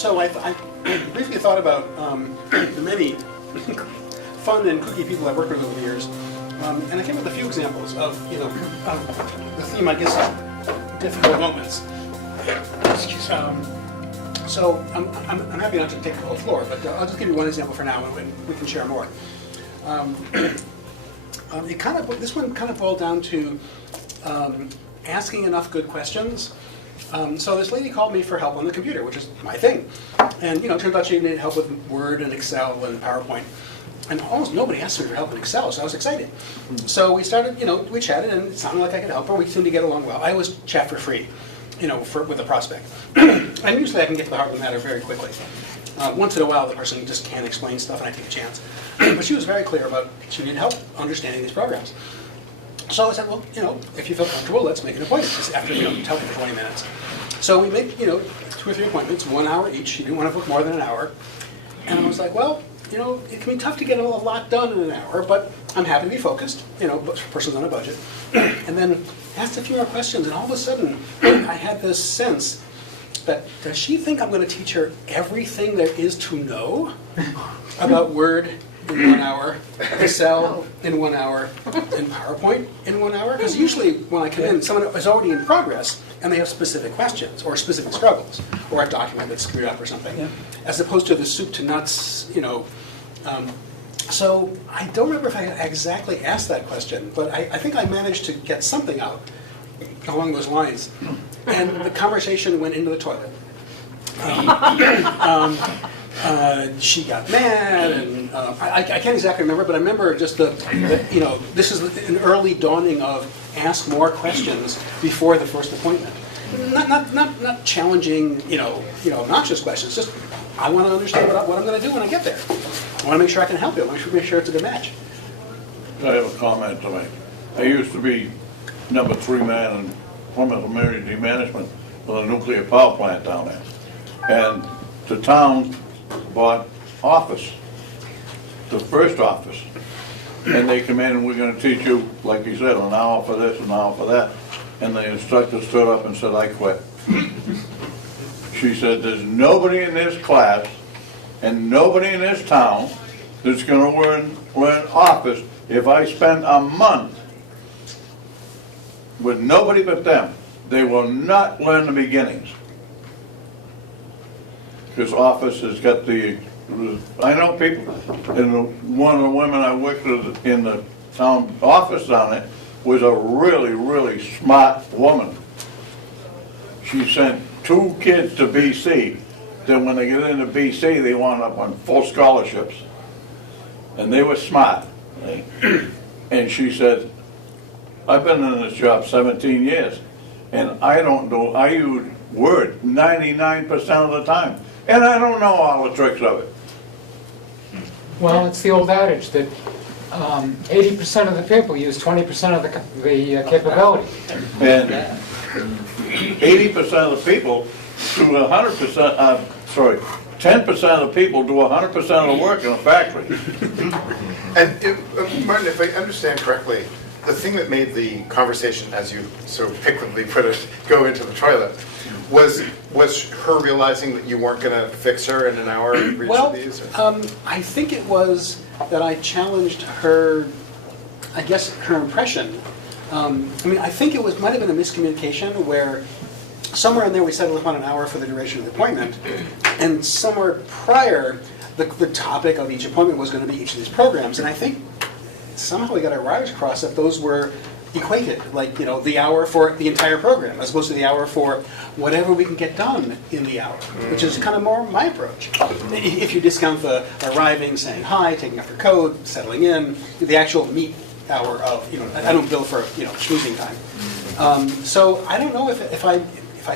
So I briefly thought about the many fun and kooky people I've worked with over the years, and I came up with a few examples of, of the theme, I guess, of difficult moments. Excuse me. So I'm happy not to take the whole floor, but I'll just give you one example for now, and we can share more. This one kind of boiled down to asking enough good questions. So this lady called me for help on the computer, which is my thing. And it turns out she needed help with Word and Excel and PowerPoint. And almost nobody asked me for help in Excel, so I was excited. So we started, we chatted, and it sounded like I could help her. We seemed to get along well. I always chat for free, with a prospect. And usually I can get to the heart of the matter very quickly. Once in a while, the person just can't explain stuff, and I take a chance. But she was very clear about she needed help understanding these programs. So I said, well, if you feel comfortable, let's make an appointment. Just after tell me for 20 minutes. So we made, 2 or 3 appointments, 1 hour each. She didn't want to book more than an hour. And I was like, well, it can be tough to get a lot done in an hour, but I'm happy to be focused. But person's on a budget. And then asked a few more questions, and all of a sudden, I had this sense that, does she think I'm going to teach her everything there is to know about Word in 1 hour, Excel in 1 hour, and PowerPoint in 1 hour? Because usually when I come in, someone is already in progress and they have specific questions or specific struggles or a document that's screwed up or something, as opposed to the soup to nuts, So I don't remember if I exactly asked that question, but I think I managed to get something out along those lines. And the conversation went into the toilet. She got mad, and I can't exactly remember, but I remember just this is an early dawning of ask more questions before the first appointment. Not challenging, obnoxious questions. Just I want to understand what I'm going to do when I get there. I want to make sure I can help you. I want to make sure it's a good match. I have a comment to make. I used to be number 3 man in Plymouth Emergency Management for the nuclear power plant down there. And the town bought office, the first office. And they come in and we're going to teach you, like you said, an hour for this, an hour for that. And the instructor stood up and said, I quit. She said, there's nobody in this class and nobody in this town that's going to learn office if I spend a month with nobody but them. They will not learn the beginnings. Because office has got I know people, and one of the women I worked with in the town office down there was a really, really smart woman. She sent 2 kids to BC. Then when they get into BC, they wound up on full scholarships. And they were smart. Right? And she said, I've been in this job 17 years, and I use Word 99% of the time. And I don't know all the tricks of it. Well, it's the old adage that 80% of the people use 20% of the capability. And 80% of the people do 100%, 10% of the people do 100% of the work in a factory. And Martin, if I understand correctly, the thing that made the conversation, as you so picnically put it, go into the toilet, was her realizing that you weren't going to fix her in an hour for each of these? I think it was that I challenged her, I guess, her impression. I think it might have been a miscommunication where somewhere in there we settled upon an hour for the duration of the appointment, and somewhere prior, the topic of each appointment was going to be each of these programs, and I think somehow we got our wires crossed that those were equated, like, the hour for the entire program, as opposed to the hour for whatever we can get done in the hour, which is kind of more my approach. If you discount the arriving, saying hi, taking off your coat, settling in, the actual meat hour of, I don't bill for, schmoozing time. So I don't know if I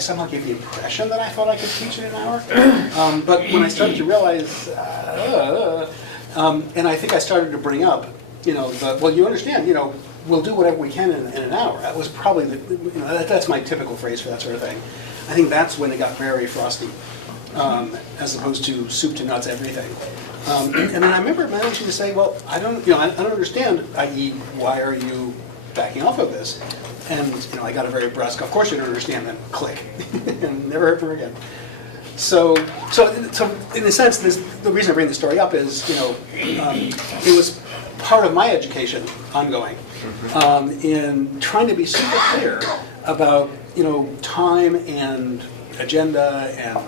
somehow gave the impression that I thought I could teach in an hour, but when I started to realize, and I think I started to bring up, well, you understand, we'll do whatever we can in an hour. That was probably that's my typical phrase for that sort of thing. I think that's when it got very frosty, as opposed to soup to nuts everything. And then I remember managing to say, well, I don't understand. I.e., why are you backing off of this? And I got a very brusque, of course you don't understand. Then click, and never heard from her again. So in a sense, the reason I bring the story up is, it was part of my education ongoing in trying to be super clear about, time and agenda and,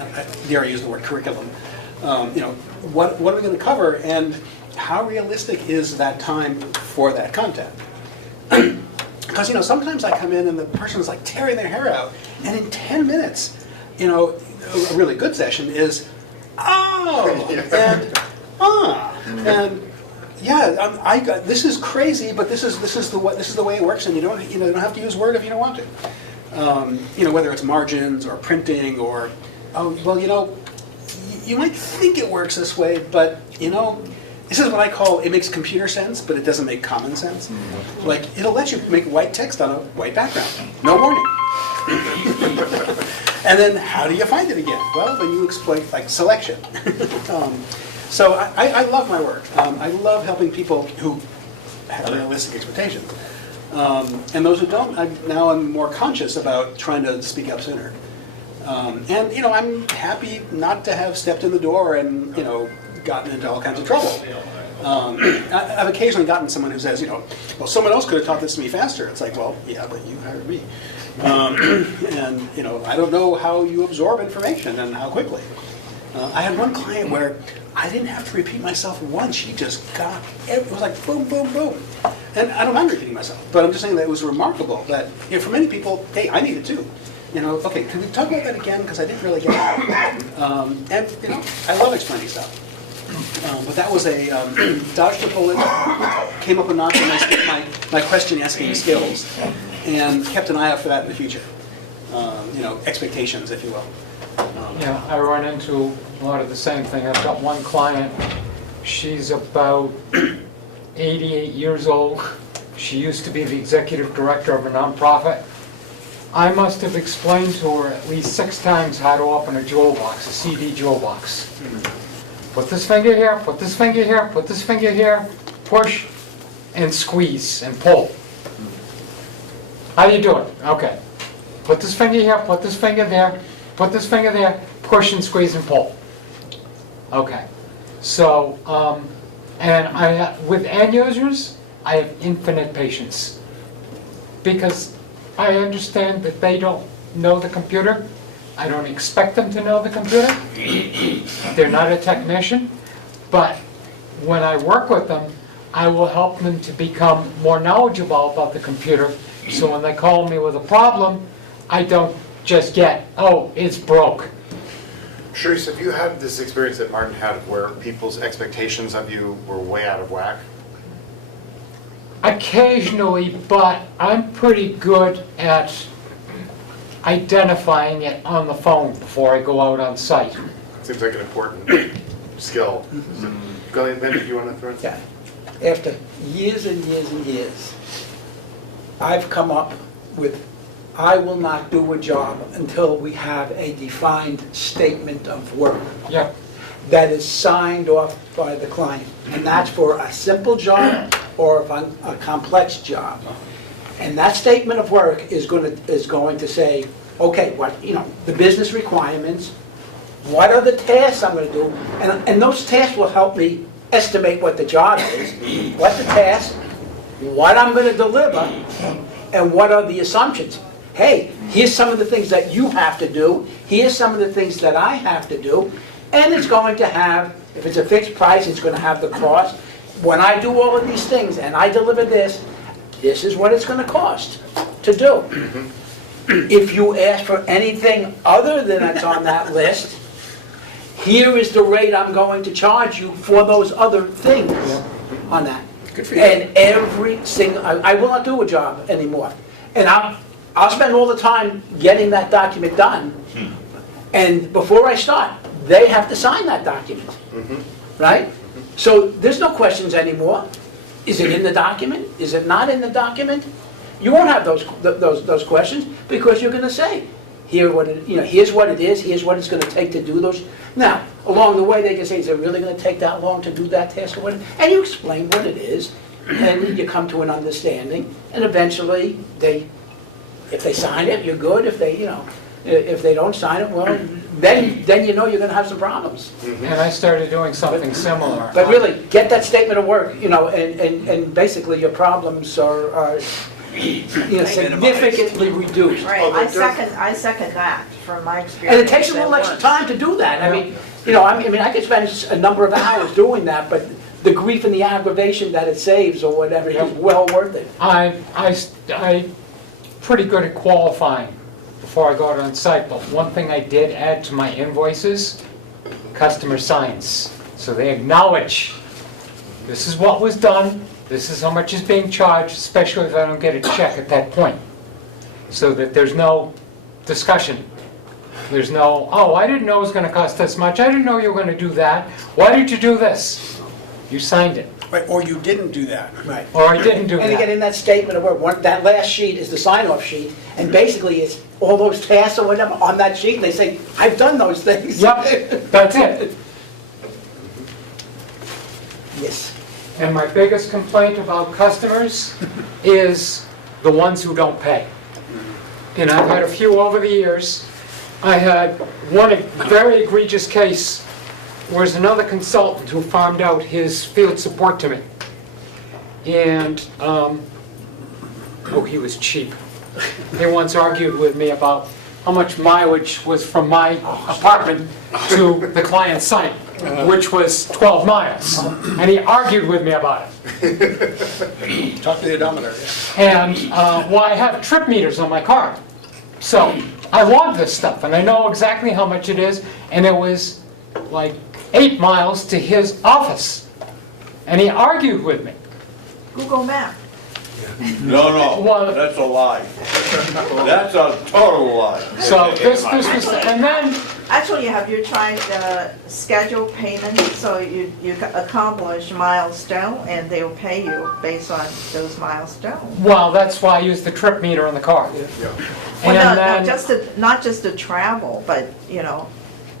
I dare I use the word curriculum. What are we going to cover and how realistic is that time for that content? Because, sometimes I come in and the person is like tearing their hair out, and in 10 minutes, a really good session is, this is crazy, but this is the way it works, and you don't have to use Word if you don't want to. Whether it's margins or printing or, you might think it works this way, but this is what I call, it makes computer sense, but it doesn't make common sense. Like, it'll let you make white text on a white background. No warning. And then how do you find it again? Well, then you exploit, like, selection. So I love my work. I love helping people who have realistic expectations. And those who don't, I'm more conscious about trying to speak up sooner. And I'm happy not to have stepped in the door and, gotten into all kinds of trouble. I've occasionally gotten someone who says, well, someone else could have taught this to me faster. It's like, well, yeah, but you hired me. And, I don't know how you absorb information and how quickly. I had one client where I didn't have to repeat myself once. She just got, it was like boom, boom, boom. And I don't mind repeating myself, but I'm just saying that it was remarkable that, for many people, hey, I need it too. Okay, can we talk about that again? Because I didn't really get it. And, I love explaining stuff. But that was a dodged a bullet, came up a notch in my question-asking skills, and kept an eye out for that in the future. Expectations, if you will. Yeah, I run into a lot of the same thing. I've got one client, she's about 88 years old. She used to be the executive director of a nonprofit. I must have explained to her at least 6 times how to open a jewel box, a CD jewel box. Put this finger here, put this finger here, put this finger here, push and squeeze and pull. How do you do it? Okay. Put this finger here, put this finger there, put this finger there, push and squeeze and pull. Okay. So, and with end users, I have infinite patience. Because I understand that they don't know the computer. I don't expect them to know the computer. They're not a technician. But when I work with them, I will help them to become more knowledgeable about the computer. So when they call me with a problem, I don't just get, oh, it's broke. Sharice, have you had this experience that Martin had where people's expectations of you were way out of whack? Occasionally, but I'm pretty good at identifying it on the phone before I go out on site. Seems like an important skill. Go ahead, Ben, do you want to throw it? Yeah. After years and years and years, I've come up with, I will not do a job until we have a defined statement of work Yeah. that is signed off by the client. And that's for a simple job or a complex job. And that statement of work is going to say, okay, what, the business requirements, what are the tasks I'm going to do, and those tasks will help me estimate what the job is, what the task, what I'm going to deliver, and what are the assumptions. Hey, here's some of the things that you have to do, here's some of the things that I have to do, and it's going to have, if it's a fixed price, it's going to have the cost. When I do all of these things and I deliver this, this is what it's going to cost to do. If you ask for anything other than that's on that list, here is the rate I'm going to charge you for those other things on that. Good for you. And every single, I will not do a job anymore. And I'll spend all the time getting that document done. And before I start, they have to sign that document, right? So there's no questions anymore. Is it in the document? Is it not in the document? You won't have those questions because you're going to say, here's what it is, here's what it's going to take to do those. Now, along the way, they can say, is it really going to take that long to do that task or what? And you explain what it is, and you come to an understanding, and eventually, if they sign it, you're good. If they, If they don't sign it, well, then you know you're gonna have some problems. And I started doing something similar. But really, get that statement of work, and basically your problems are significantly reduced. Right, I second that from my experience. And it takes a little that extra works. time to do that. I could spend a number of hours doing that, but the grief and the aggravation that it saves or whatever is well worth it. I'm pretty good at qualifying before I go out on site, but one thing I did add to my invoices, customer signs. So they acknowledge, this is what was done, this is how much is being charged, especially if I don't get a check at that point. So that there's no discussion. There's no, oh, I didn't know it was gonna cost this much, I didn't know you were gonna do that, why did you do this? You signed it, Right, or you didn't do that. Right. or I didn't do And again, that. in that statement of work, that last sheet is the sign-off sheet, and basically it's all those tasks or whatever on that sheet, and they say, I've done those things. Yep, that's it. Yes. And my biggest complaint about customers is the ones who don't pay. And I've had a few over the years. I had one very egregious case where there's another consultant who farmed out his field support to me. And, he was cheap. He once argued with me about how much mileage was from my apartment to the client's site, which was 12 miles. And he argued with me about it. Talk to the odometer, yeah. And, I have trip meters on my car. So I log this stuff, and I know exactly how much it is, and it was like 8 miles to his office. And he argued with me. Google Map. No, Well- that's a lie. That's a total lie. So this was, and then, Actually, have you tried schedule payment, so you accomplish milestone, and they'll pay you based on those milestones? well, that's why I use the trip meter on the car. Well, And no, then, not just the travel, but,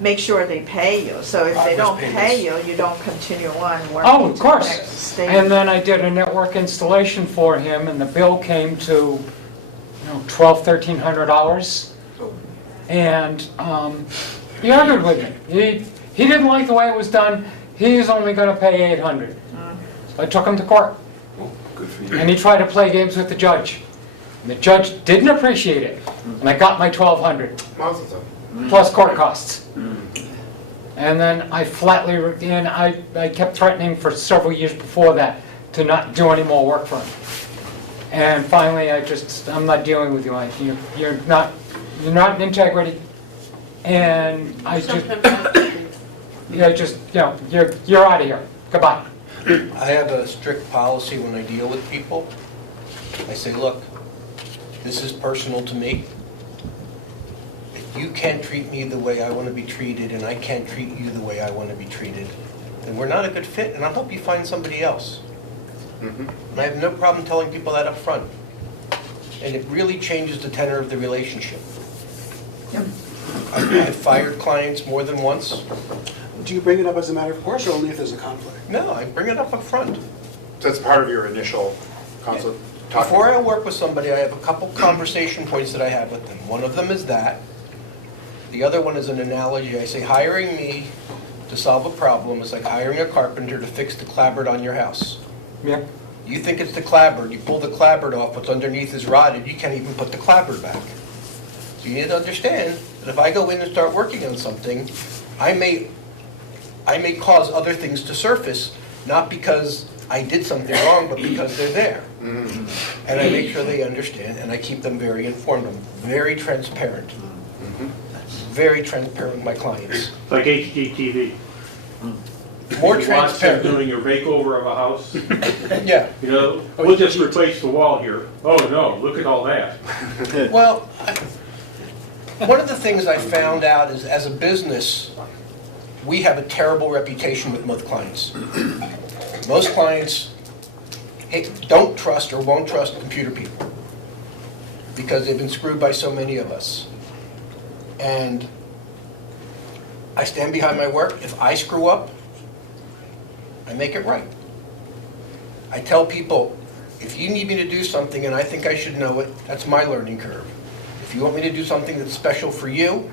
make sure they pay you. So if they don't pay you, you don't continue on working oh, to of the course. next stage. And then I did a network installation for him, and the bill came to, $1,200-$1,300. And he argued with me. He didn't like the way it was done. He's only going to pay $800. So I took him to court. And he tried to play games with the judge. And the judge didn't appreciate it. And I got my $1,200 Mazel tov. plus court costs. And then I flatly, and I kept threatening for several years before that to not do any more work for him. And finally, I'm not dealing with you. You're not in integrity. And you're out of here. Goodbye. I have a strict policy when I deal with people. I say, look, this is personal to me. If you can't treat me the way I want to be treated and I can't treat you the way I want to be treated, then we're not a good fit, and I'll help you find somebody else. And I have no problem telling people that up front. And it really changes the tenor of the relationship. I've fired clients more than once. Do you bring it up as a matter of course, or only if there's a conflict? No, I bring it up front. That's part of your initial consult. Before I work with somebody, I have a couple conversation points that I have with them. One of them is that. The other one is an analogy. I say hiring me to solve a problem is like hiring a carpenter to fix the clapboard on your house. Yep. You think it's the clapboard, you pull the clapboard off, what's underneath is rotted, you can't even put the clapboard back. So you need to understand that if I go in and start working on something, I may cause other things to surface, not because I did something wrong, but because they're there. And I make sure they understand, and I keep them very informed. I'm very transparent. Very transparent with my clients. Like HGTV. More You watch them transparent. doing a makeover of a house, Yeah. we'll just replace the wall here. Oh, no, look at all that. Well, one of the things I found out is as a business, we have a terrible reputation with most clients. Most clients don't trust or won't trust computer people because they've been screwed by so many of us. And I stand behind my work. If I screw up, I make it right. I tell people, if you need me to do something and I think I should know it, that's my learning curve. If If you want me to do something that's special for you,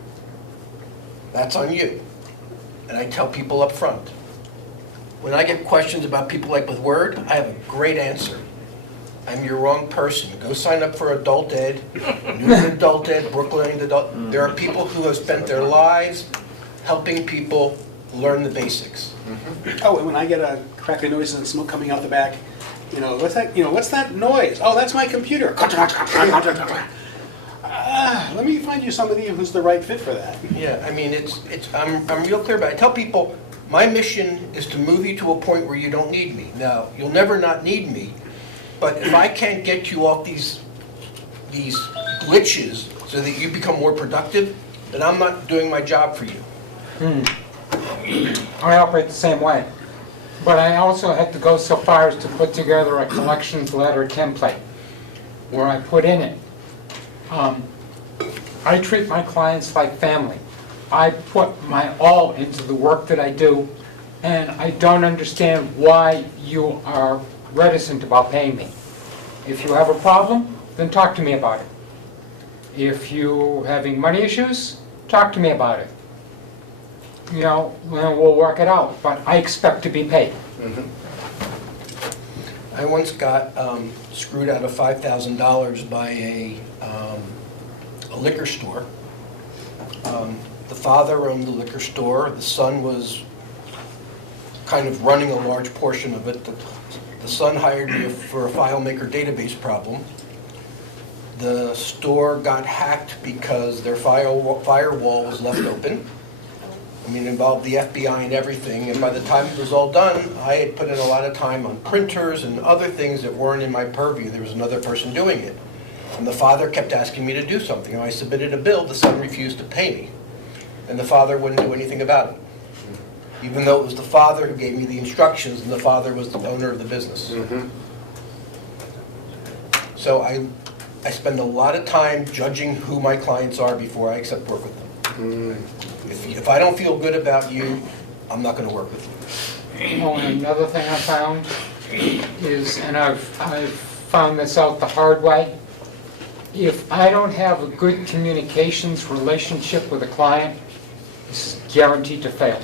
that's on you. And I tell people up front. When I get questions about people like with Word, I have a great answer. I'm your wrong person. Go sign up for adult ed, Newton Adult Ed, Brooklyn Adult. There are people who have spent their lives helping people learn the basics. Oh, and when I get a crackly noise and smoke coming out the back, what's that? What's that noise? Oh, that's my computer. Let me find you somebody who's the right fit for that. Yeah, I mean, I'm real clear about it. I tell people, my mission is to move you to a point where you don't need me. Now, you'll never not need me, but if I can't get you off these glitches so that you become more productive, then I'm not doing my job for you. I operate the same way. But I also had to go so far as to put together a collections letter template where I put in it. I treat my clients like family. I put my all into the work that I do, and I don't understand why you are reticent about paying me. If you have a problem, then talk to me about it. If you're having money issues, talk to me about it. We'll work it out, but I expect to be paid. I once got screwed out of $5,000 by a liquor store. The father owned the liquor store. The son was kind of running a large portion of it. The son hired me for a FileMaker database problem. The store got hacked because their firewall was left open. I mean, it involved the FBI and everything, and by the time it was all done, I had put in a lot of time on printers and other things that weren't in my purview. There was another person doing it. And the father kept asking me to do something. And I submitted a bill, the son refused to pay me. And the father wouldn't do anything about it. Even though it was the father who gave me the instructions, and the father was the owner of the business. So I spend a lot of time judging who my clients are before I accept work with them. If I don't feel good about you, I'm not going to work with you. Oh, and another thing I found is, and I've found this out the hard way, if I don't have a good communications relationship with a client, this is guaranteed to fail.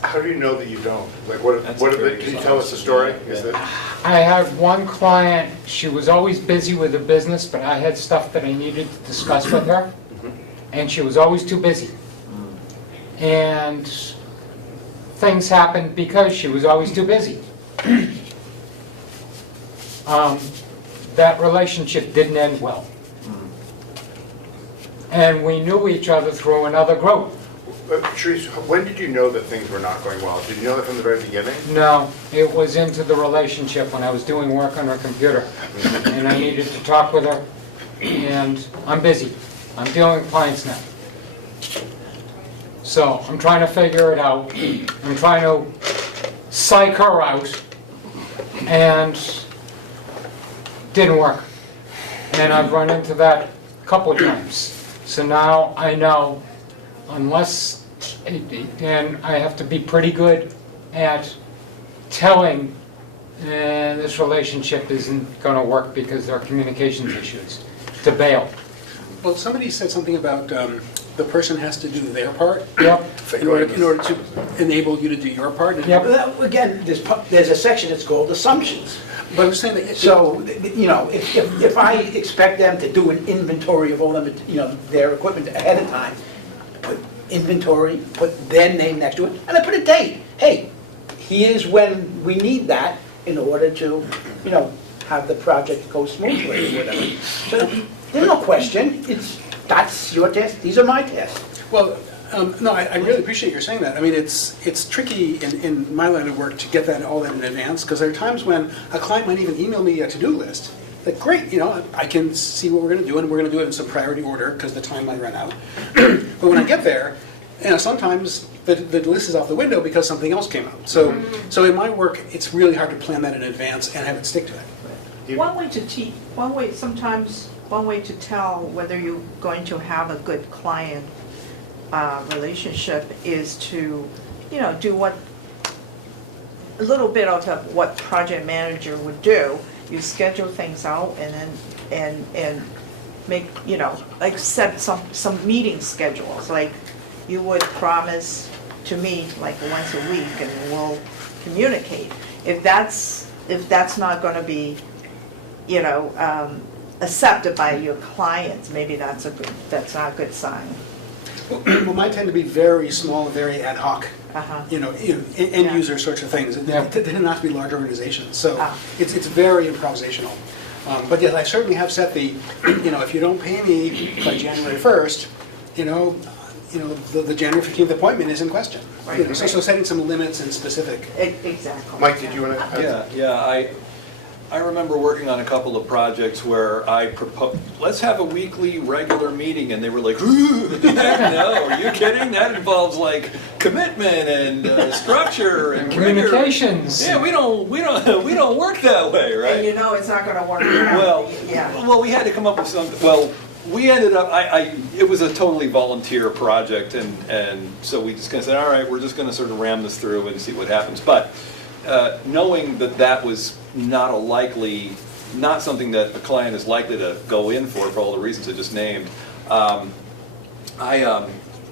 How do you know that you don't? Like, can you tell us the story? Is that? I had one client, she was always busy with her business, but I had stuff that I needed to discuss with her, and she was always too busy. And things happened because she was always too busy. That relationship didn't end well. And we knew each other through another group. Therese, when did you know that things were not going well? Did you know that from the very beginning? No, it was into the relationship when I was doing work on her computer. And I needed to talk with her, and I'm busy. I'm dealing with clients now. So I'm trying to figure it out. I'm trying to psych her out, and didn't work. And I've run into that a couple of times. So now I know, unless, and I have to be pretty good at telling this relationship isn't going to work because there are communications issues, to bail. Well, somebody said something about the person has to do their part. Yep. In order to enable you to do your part. Yep. Well, again, there's a section that's called assumptions. But I'm saying that. So, if I expect them to do an inventory of all them, their equipment ahead of time, put inventory, put their name next to it, and I put a date. Hey, here's when we need that in order to, have the project go smoothly or whatever. So there's no question. That's your test. These are my tests. Well, no, I really appreciate your saying that. I mean, it's tricky in my line of work to get all that in advance, because there are times when a client might even email me a to-do list. Like, great, I can see what we're going to do, and we're going to do it in some priority order because the time might run out. But when I get there, sometimes the list is out the window because something else came out. So in my work, it's really hard to plan that in advance and have it stick to it. One way to tell whether you're going to have a good client relationship is to, do a little bit of what project manager would do. You schedule things out and make, like set some meeting schedules, like you would promise to meet like once a week and we'll communicate. If that's not gonna be, accepted by your clients, maybe that's not a good sign. Well, mine tend to be very small, very ad hoc, Uh-huh. end user sorts of things. Yeah. They tend not to be large organizations, so Ah. it's very improvisational. But yes, I certainly have set the, if you don't pay me by January 1st, the January 15th appointment is in question. Right, So setting some limits and specific. Exactly. Mike, did you want to? Yeah, I remember working on a couple of projects where I proposed, let's have a weekly regular meeting, and they were like, ooh, no, are you kidding? That involves like commitment and structure and rigor." Communications. Yeah, we don't work that way, right? And it's not gonna work out. Well, we had to come up with something. Well, we ended up. It was a totally volunteer project, and so we just kind of said, all right, we're just going to sort of ram this through and see what happens. But knowing that was not something that the client is likely to go in for all the reasons I just named, I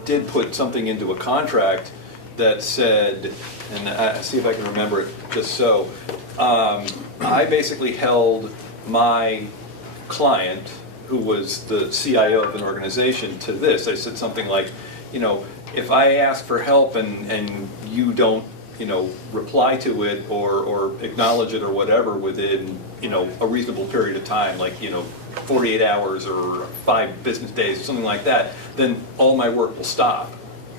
did put something into a contract that said, and I see if I can remember it just so. I basically held my client, who was the CIO of an organization, to this. I said something like, if I ask for help and you don't, reply to it or acknowledge it or whatever within, a reasonable period of time, like, 48 hours or 5 business days, something like that, then all my work will stop.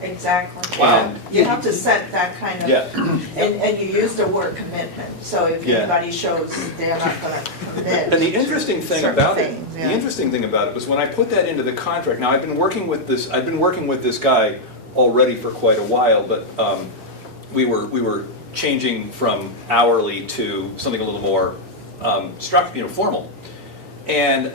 Exactly. Wow. You have to set that kind of, Yeah. and you use the word commitment, so if Yeah. anybody shows they're not gonna commit. And the interesting thing certain about it, things, the yeah. interesting thing about it was when I put that into the contract. Now I've been working with this guy already for quite a while, but we were changing from hourly to something a little more formal. And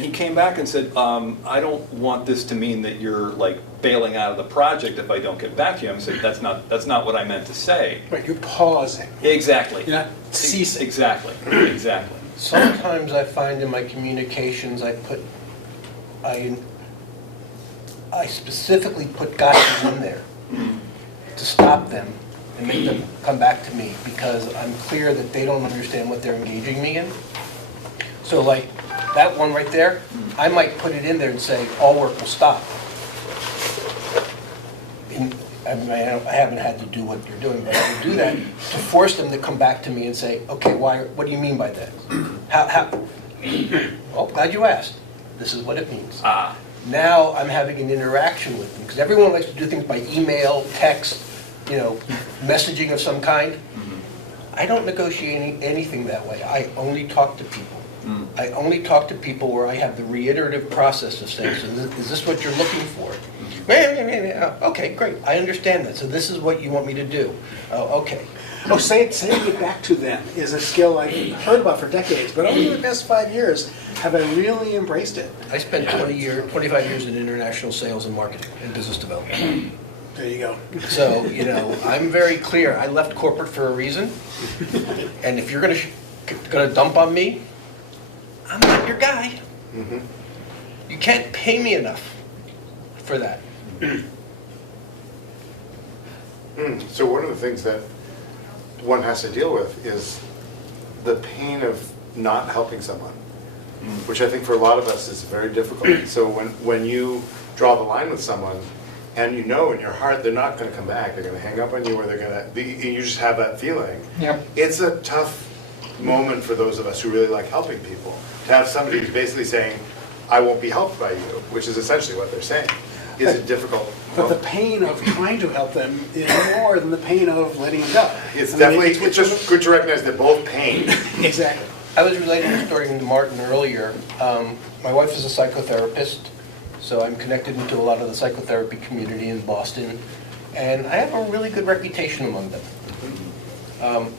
he came back and said, I don't want this to mean that you're like bailing out of the project if I don't get back to you. I said, that's not what I meant to say. Right, you're pausing. Exactly. You're not ceasing. Exactly. Exactly. Sometimes I find in my communications, I specifically put gotchas in there to stop them and make them come back to me, because I'm clear that they don't understand what they're engaging me in. So like that one right there, I might put it in there and say, all work will stop. I haven't had to do what you're doing, but I would do that to force them to come back to me and say, okay, what do you mean by that? Well, glad you asked. This is what it means. Now I'm having an interaction with them, because everyone likes to do things by email, text, messaging of some kind. I don't negotiate anything that way. I only talk to people. I only talk to people where I have the reiterative process of saying, so is this what you're looking for? Okay, great, I understand that. So this is what you want me to do. Oh, okay. Oh, saying it back to them is a skill I've heard about for decades, but only in the past 5 years have I really embraced it. I spent 25 years in international sales and marketing and business development. There you go. So, I'm very clear. I left corporate for a reason. And if you're gonna dump on me, I'm not your guy. You can't pay me enough for that. So one of the things that one has to deal with is the pain of not helping someone, which I think for a lot of us is very difficult. So when you draw the line with someone, and in your heart they're not going to come back, they're going to hang up on you, or they're going to, you just have that feeling. Yep. It's a tough moment for those of us who really like helping people, to have somebody who's basically saying, I won't be helped by you, which is essentially what they're saying, is a difficult But the moment. pain of trying to help them is more than the pain of letting them go. It's I mean, definitely, it's just good to recognize they're both pain. Exactly. I was relating a story to Martin earlier. My wife is a psychotherapist, so I'm connected into a lot of the psychotherapy community in Boston, and I have a really good reputation among them.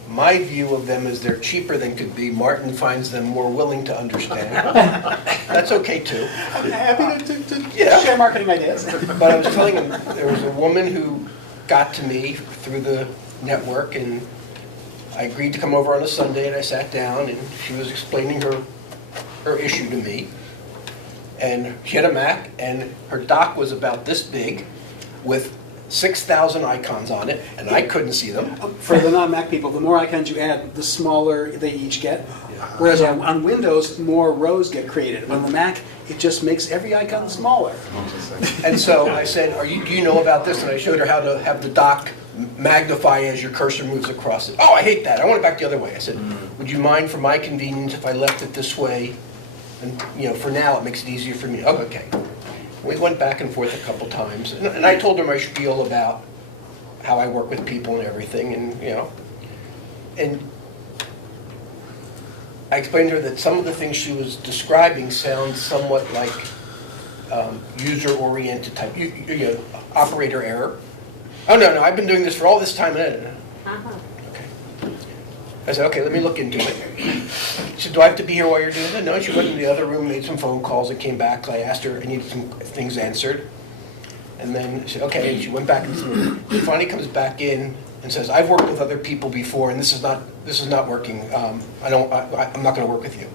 My view of them is they're cheaper than could be. Martin finds them more willing to understand. That's okay too. I'm happy to Yeah. share marketing ideas. But I was telling him, there was a woman who got to me through the network, and I agreed to come over on a Sunday, and I sat down, and she was explaining her issue to me. And she had a Mac, and her dock was about this big with 6,000 icons on it, and I couldn't see them. For the non-Mac people, the more icons you add, the smaller they each get. Whereas on Windows, more rows get created. On the Mac, it just makes every icon smaller. And so I said, do you know about this? And I showed her how to have the dock magnify as your cursor moves across it. Oh, I hate that. I want it back the other way. I said, would you mind for my convenience if I left it this way? And, for now, it makes it easier for me. Oh, okay. We went back and forth a couple times. And I told her my spiel about how I work with people and everything. And I explained to her that some of the things she was describing sound somewhat like user-oriented type, operator error. Oh, no, I've been doing this for all this time. Okay. I said, okay, let me look into it. She said, do I have to be here while you're doing that? No, she went in the other room, made some phone calls, and came back. I asked her, I needed some things answered. And then she said, okay, and she went back into the room. She finally comes back in and says, I've worked with other people before, and this is not working. I'm not going to work with you.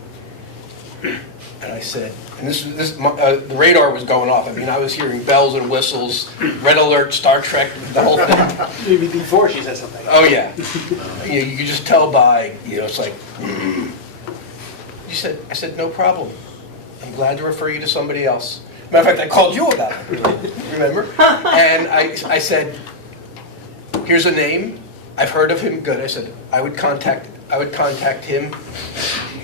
And I said, and the radar was going off. I mean, I was hearing bells and whistles, red alert, Star Trek, the whole thing. Maybe before she said something. Oh yeah, you could just tell by, it's like. I said, no problem. I'm glad to refer you to somebody else. Matter of fact, I called you about it. Remember? And I said, here's a name. I've heard of him. Good. I said, I would contact him.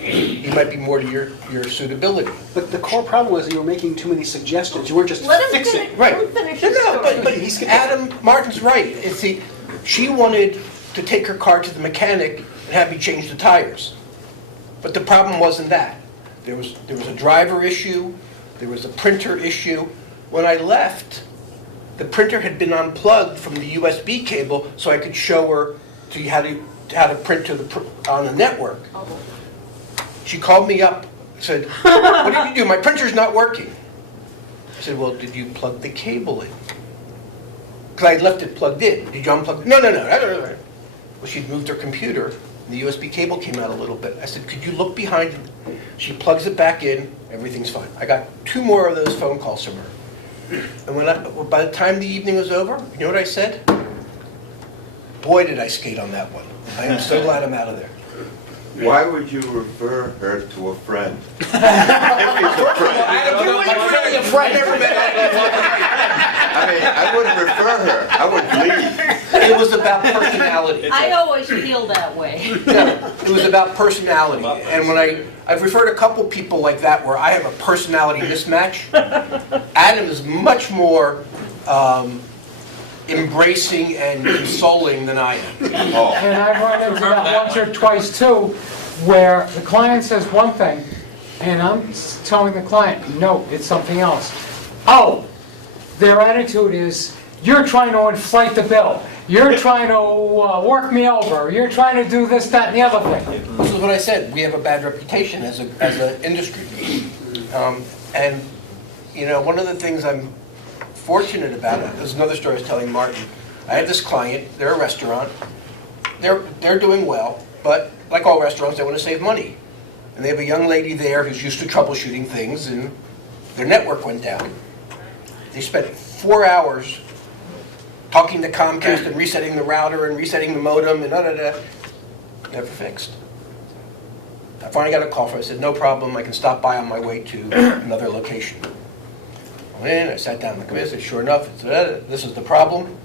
He might be more to your suitability. But the core problem was you were making too many suggestions. You weren't just Let him fixing. finish, Right. let him finish No, his story. but Adam Martin's right. See, she wanted to take her car to the mechanic and have me change the tires. But the problem wasn't that. There was a driver issue. There was a printer issue. When I left, the printer had been unplugged from the USB cable, so I could show her how to print on the network. She called me up and said, what did you do? My printer's not working. I said, well, did you plug the cable in? Because I had left it plugged in. Did you unplug it? No. Well, she'd moved her computer, and the USB cable came out a little bit. I said, could you look behind it? She plugs it back in, everything's fine. I got 2 more of those phone calls from her. And by the time the evening was over, you know what I said? Boy, did I skate on that one. I am so glad I'm out of there. Why would you refer her to a friend? Adam, you weren't really a friend. I never met I mean, I wouldn't refer her, I would leave. It was about personality. I always feel that way. Yeah, it was about personality. And when I've referred a couple people like that where I have a personality mismatch, Adam is much more embracing and consoling than I am. Oh, And I've run into that once or twice too, where the client says one thing, and I'm telling the client, no, it's something else. Oh, their attitude is, you're trying to inflate the bill. You're trying to work me over. You're trying to do this, that, and the other thing. This is what I said. We have a bad reputation as an industry. And, one of the things I'm fortunate about it, there's another story I was telling Martin. I had this client, they're a restaurant. They're doing well, but like all restaurants, they want to save money. And they have a young lady there who's used to troubleshooting things, and their network went down. They spent 4 hours talking to Comcast and resetting the router and resetting the modem and Never fixed. I finally got a call from her. I said, no problem, I can stop by on my way to another location. I went in, I sat down on the computer, I said, sure enough, this is the problem.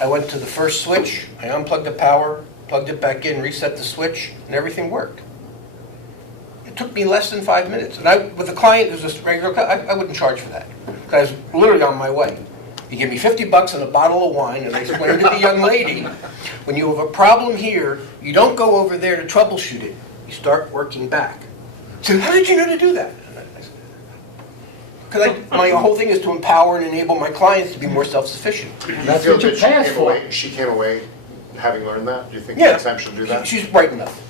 I went to the first switch, I unplugged the power, plugged it back in, reset the switch, and everything worked. It took me less than 5 minutes. And with a client who's a regular, I wouldn't charge for that. Because I was literally on my way. You give me $50 and a bottle of wine, and I explained to the young lady, when you have a problem here, you don't go over there to troubleshoot it. You start working back. So how did you know to do that? Because my whole thing is to empower and enable my clients to be more self-sufficient. That's feel what you that pay us for. she came away having learned that? Do you think Yeah. next time she'll do that? She's bright enough.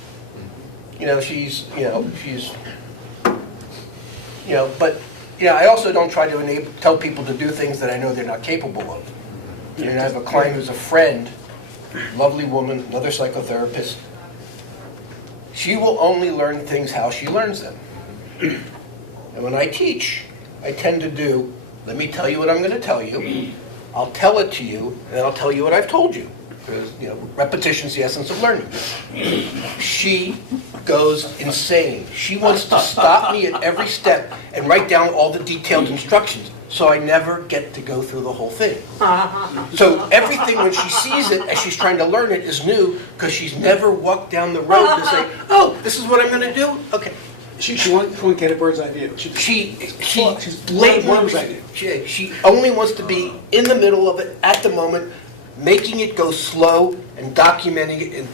But I also don't try to tell people to do things that I know they're not capable of. I have a client who's a friend, lovely woman, another psychotherapist. She will only learn things how she learns them. And when I teach, I tend to do, let me tell you what I'm going to tell you. I'll tell it to you, and then I'll tell you what I've told you. Because, repetition's the essence of learning. She goes insane. She wants to stop me at every step and write down all the detailed instructions, so I never get to go through the whole thing. So everything, when she sees it, as she's trying to learn it, is new, because she's never walked down the road to say, oh, this is what I'm going to do? Okay. She won't get a bird's eye view. She's blatantly, worm's eye view. she only wants to be in the middle of it at the moment, making it go slow and documenting it. And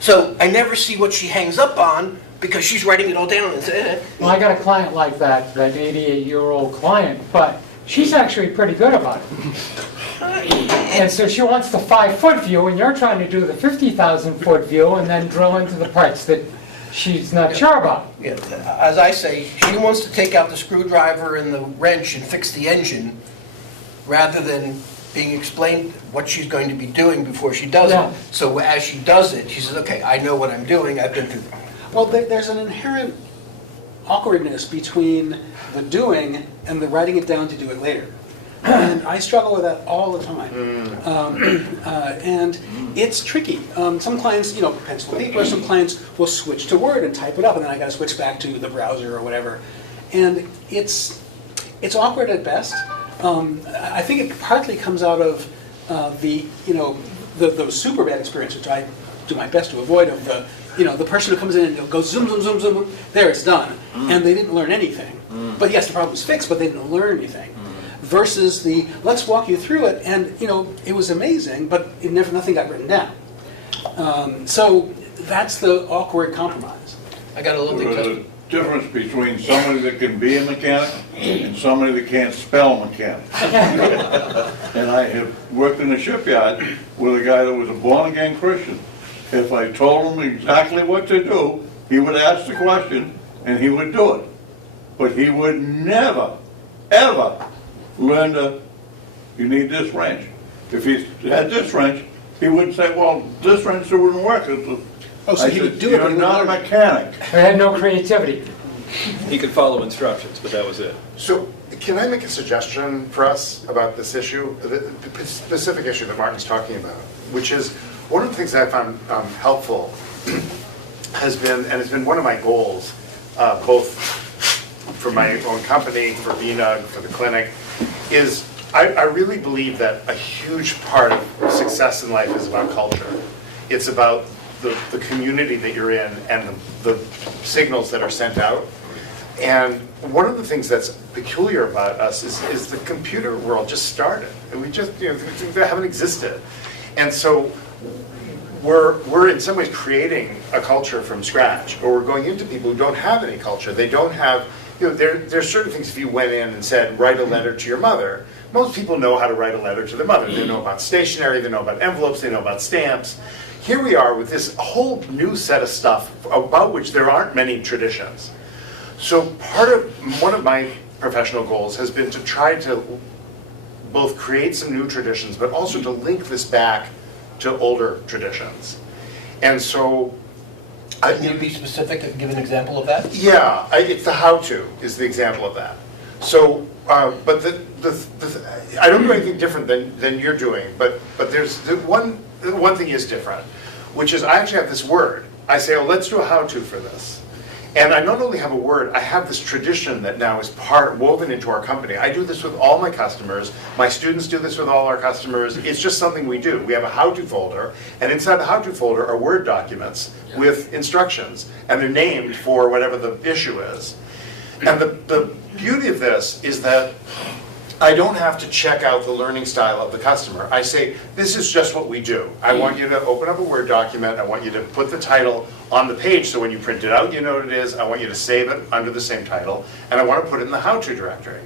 so I never see what she hangs up on, because she's writing it all down and saying, Well, I got a client like that 88-year-old client, but she's actually pretty good about it. And so she wants the 5-foot view, and you're trying to do the 50,000-foot view and then drill into the parts that she's not sure about. yeah, as I say, she wants to take out the screwdriver and the wrench and fix the engine, rather than being explained what she's going to be doing before she does Yeah. it. So as she does it, she says, okay, I know what I'm doing, I've been through that. Well, there's an inherent awkwardness between the doing and the writing it down to do it later. And I struggle with that all the time. And it's tricky. Some clients, pencil and paper, some clients will switch to Word and type it up, and then I gotta switch back to the browser or whatever. And it's awkward at best. I think it partly comes out of those super bad experiences, which I do my best to avoid, of the person who comes in and goes zoom, zoom, zoom, zoom, there, it's done. And they didn't learn anything. But yes, the problem's fixed, but they didn't learn anything. Versus the, let's walk you through it, and it was amazing, but nothing got written down. So that's the awkward compromise. I got a little There's bit. a difference between somebody that can be a mechanic and somebody that can't spell mechanic. And I have worked in a shipyard with a guy that was a born-again Christian. If I told him exactly what to do, he would ask the question and he would do it. But he would never, ever learn you need this wrench. If he had this wrench, he would say, well, this wrench wouldn't work. So he would do it, but You're he not a wouldn't mechanic. They had no creativity. He could follow instructions, but that was it. So can I make a suggestion for us about this issue, the specific issue that Martin's talking about, which is one of the things that I found helpful has been, and it's been one of my goals, both for my own company, for VNUG, for the clinic, is I really believe that a huge part of success in life is about culture. It's about the community that you're in and the signals that are sent out. And one of the things that's peculiar about us is the computer world just started. And we just, they haven't existed. And so we're in some ways creating a culture from scratch, or we're going into people who don't have any culture. They don't have, there's certain things, if you went in and said, write a letter to your mother, most people know how to write a letter to their mother. They know about stationery, they know about envelopes, they know about stamps. Here we are with this whole new set of stuff about which there aren't many traditions. So one of my professional goals has been to try to both create some new traditions, but also to link this back to older traditions. And so, Can you be specific and give an example of that? yeah, it's the how-to is the example of that. So, but I don't do anything different than you're doing, but there's one thing is different, which is I actually have this word. I say, oh, let's do a how-to for this. And I not only have a word, I have this tradition that now is woven into our company. I do this with all my customers. My students do this with all our customers. It's just something we do. We have a how-to folder, and inside the how-to folder are Word documents with instructions, and they're named for whatever the issue is. And the beauty of this is that I don't have to check out the learning style of the customer. I say, this is just what we do. I want you to open up a Word document. I want you to put the title on the page so when you print it out, you know what it is. I want you to save it under the same title. And I want to put it in the how-to directory.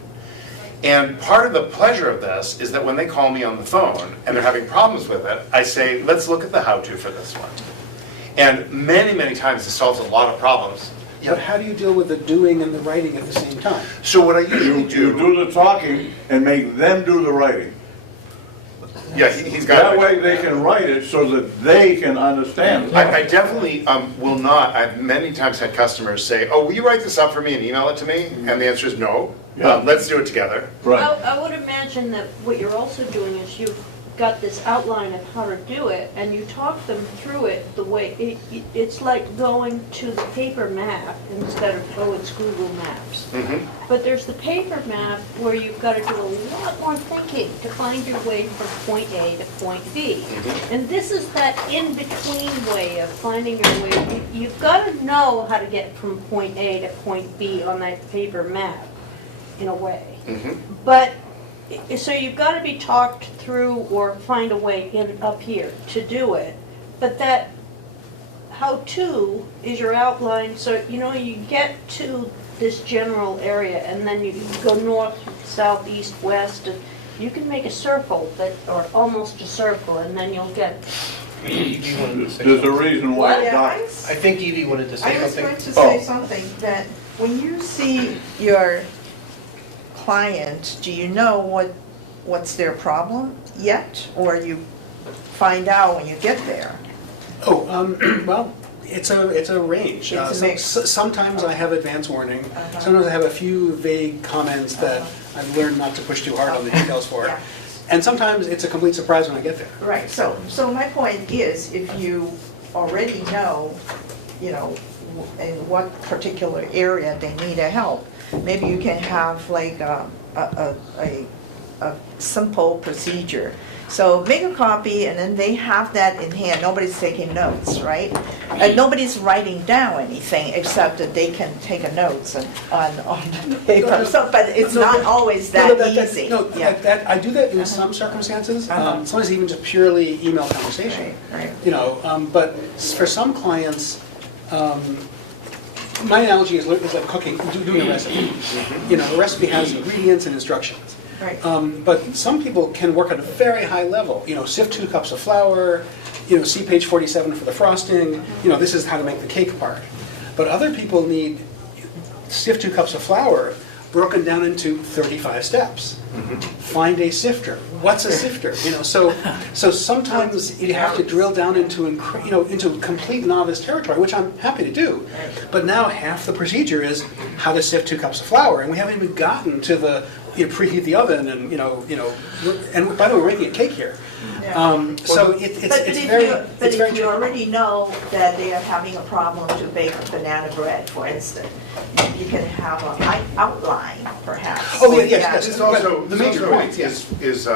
And part of the pleasure of this is that when they call me on the phone and they're having problems with it, I say, let's look at the how-to for this one. And many, many times this solves a lot of problems. But how do you deal with the doing and the writing at the same time? So what I usually You do the talking and make them do the writing. Yeah, he's got That it. way they can write it so that they can understand it. I definitely will not, I've many times had customers say, oh, will you write this up for me and email it to me? And the answer is no. Yeah. Let's do it together. Right. I would imagine that what you're also doing is you've got this outline of how to do it, and you talk them through it the way, it's like going to the paper map instead of, oh, it's Google Maps. But there's the paper map where you've got to do a lot more thinking to find your way from point A to point B. And this is that in-between way of finding your way. You've got to know how to get from point A to point B on that paper map, in a way. But, so you've got to be talked through or find a way in up here to do it. But that how-to is your outline, so you get to this general area and then you go north, south, east, west, and you can make a circle or almost a circle, and then you'll get. Evie wanted to say There's a something. reason why it's Yeah, not. I think Evie wanted to say I was something. going to Oh. say something, that when you see your client, do you know what's their problem yet? Or you find out when you get there? Oh, well, it's a range. It's a mix. Sometimes I have advance warning. Sometimes I have a few vague comments that I've learned not to push too hard on the details for. Yeah. And sometimes it's a complete surprise when I get there. Right, so my point is, if you already know, in what particular area they need a help, maybe you can have like a simple procedure. So make a copy, and then they have that in hand. Nobody's taking notes, right? And nobody's writing down anything except that they can take a notes on the paper. So, but it's not always that easy. No, Yeah. I do that in some circumstances. Sometimes even just purely email conversation. Right. But for some clients, my analogy is like cooking, doing a recipe. A recipe has ingredients and instructions. Right. But some people can work at a very high level. Sift 2 cups of flour, see page 47 for the frosting. This is how to make the cake part. But other people need sift 2 cups of flour broken down into 35 steps. Find a sifter. What's a sifter? So sometimes you have to drill down into into complete novice territory, which I'm happy to do. But now half the procedure is how to sift 2 cups of flour, and we haven't even gotten to the preheat the oven and and by the way, we're making a cake here. So it's very But if you tricky. already know that they are having a problem to bake banana bread, for instance, you can have an outline, perhaps. Oh, yes. This is also, The major points, is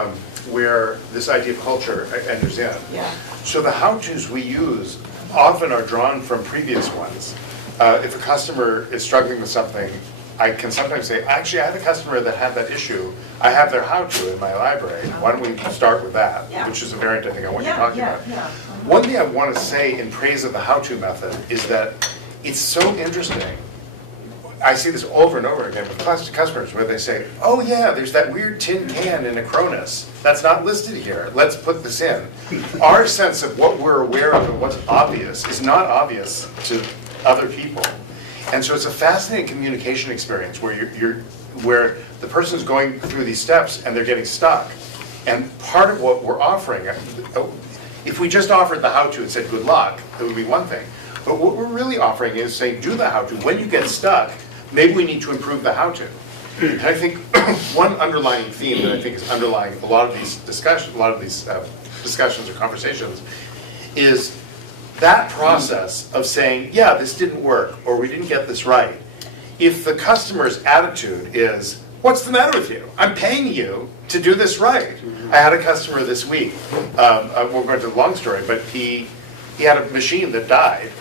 where this idea of culture enters in. Yeah. So the how-tos we use often are drawn from previous ones. If a customer is struggling with something, I can sometimes say, actually, I had a customer that had that issue. I have their how-to in my library. Why don't we start with that? Yeah. Which is a variant, I think, on what you're Yeah, talking yeah, about. yeah. One thing I want to say in praise of the how-to method is that it's so interesting. I see this over and over again with customers where they say, oh yeah, there's that weird tin can in Acronis that's not listed here. Let's put this in. Our sense of what we're aware of and what's obvious is not obvious to other people. And so it's a fascinating communication experience where where the person's going through these steps and they're getting stuck. And part of what we're offering, if we just offered the how-to and said good luck, it would be one thing. But what we're really offering is saying, do the how-to. When you get stuck, maybe we need to improve the how-to. And I think one underlying theme that I think is underlying a lot of these discussions or conversations is that process of saying, yeah, this didn't work, or we didn't get this right. If the customer's attitude is, what's the matter with you? I'm paying you to do this right. I had a customer this week, I won't go into the long story, but he had a machine that died,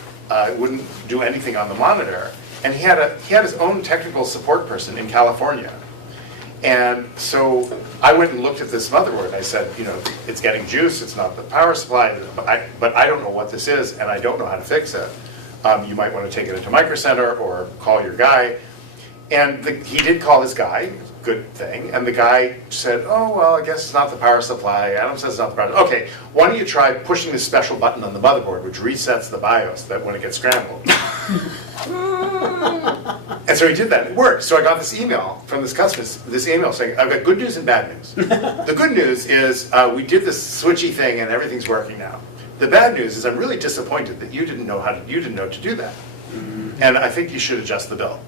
wouldn't do anything on the monitor, and he had his own technical support person in California. And so I went and looked at this motherboard. I said, it's getting juice, it's not the power supply, but I don't know what this is, and I don't know how to fix it. You might want to take it into Micro Center or call your guy. And he did call his guy, good thing, and the guy said, oh, well, I guess it's not the power supply. Adam says it's not the power supply. Okay, why don't you try pushing this special button on the motherboard, which resets the BIOS that when it gets scrambled. And so he did that, it worked. So I got this email from this customer, this email saying, I've got good news and bad news. The good news is we did this switchy thing and everything's working now. The bad news is I'm really disappointed that you didn't know to do that. And I think you should adjust the bill.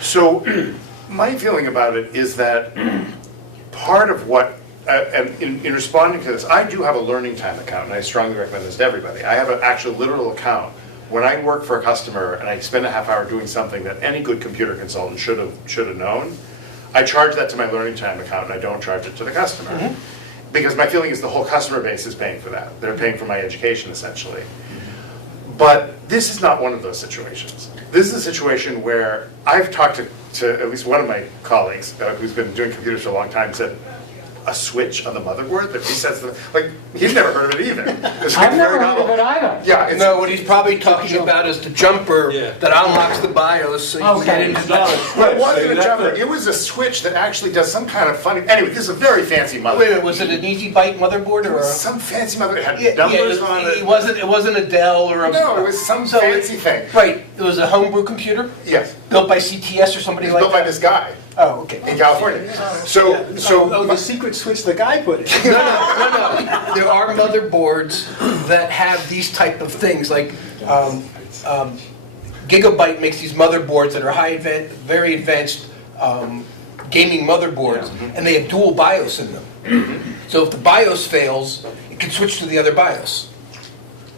So my feeling about it is that part of what, and in responding to this, I do have a learning time account, and I strongly recommend this to everybody. I have an actual literal account. When I work for a customer and I spend a half hour doing something that any good computer consultant should have known, I charge that to my learning time account and I don't charge it to the customer. Because my feeling is the whole customer base is paying for that. They're paying for my education, essentially. But this is not one of those situations. This is a situation where I've talked to at least one of my colleagues who's been doing computers for a long time, said, a switch on the motherboard that resets the, like, he's never heard of it either. It's like I've never very heard of novel. it either. Yeah, it's, No, what he's probably talking about is the jumper that unlocks the BIOS so you can get into the... but it wasn't a jumper, it was a switch that actually does some kind of funny, anyway, this is a very fancy Wait a motherboard. minute, was it an Easy Byte motherboard It or? was some fancy motherboard, it had Yeah, numbers on it it. wasn't a Dell or a... No, it was some So fancy thing. Right, it was a homebrew computer Yes, built by CTS or somebody it was like built by that? this guy Oh, okay. in California. So, The secret switch the guy put in. No. There are motherboards that have these type of things, like Gigabyte makes these motherboards that are very advanced gaming motherboards, and they have dual BIOS in them. So if the BIOS fails, it can switch to the other BIOS.